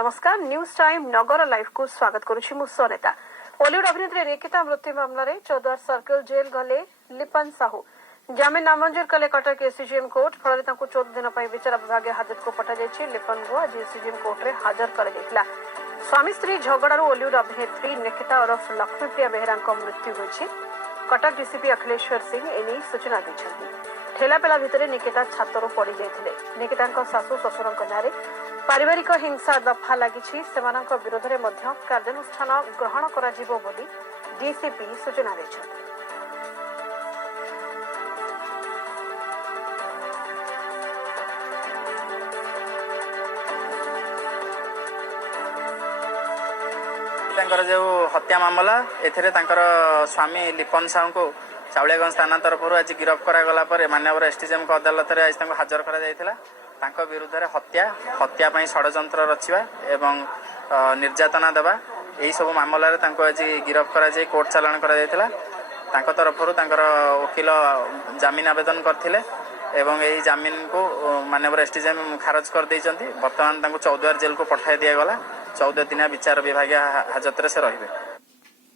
नमस्कार news time नगर live को स्वागत करुछि मु सोनेता। बॉलीवुड अभिनेत्री निकिता मृत्यु मामलें चौद्वार सर्कल जेल गले लिपन साहू जमीन नामंजूर कले कटक एसीजीएम कोर्ट फल 14 दिन विचार विभाग हाजत को पठा लिपन को आज एसीजीएम कोर्ट में हाजर कर स्वामी स्त्री झगड़ारू बॉलीवुड अभिनेत्री निकिता उर्फ लक्ष्मीप्रिया बेहरा मृत्यु होती। कटक डीसीपी अखिलेश्वर सिंह एने सूचना देते। ठेलापेला भितर निकिता छातरू पड़ जाते। निकिता शाशु शशुर नाँ पारिवारिक हिंसा दफा लगी विरोध में कार्यानुष्ठान ग्रहण कर डीसीपी सूचना देते। जो हत्या मामला एथिरे स्वामी लिपन साहू को चाउलियागंज थाना तरफ आज गिरफ्त करागला मान्यवर एसडीएम अदालत में आज हाजर कर विरुद्ध हत्या षड्यंत्र रचिबा एवं निर्यातना देवा यही सब मामला आज गिरफ्त कर कोर्ट चालाण कर तरफ वकिल जमीन आवेदन करथिले एवं यही जमीन को मान्यवर एसडीएम खारज कर देइचंती। वर्तमान 14 जेल को पठाई दिया गला। 14 दिन विचार विभाग हाजत से रहिबे।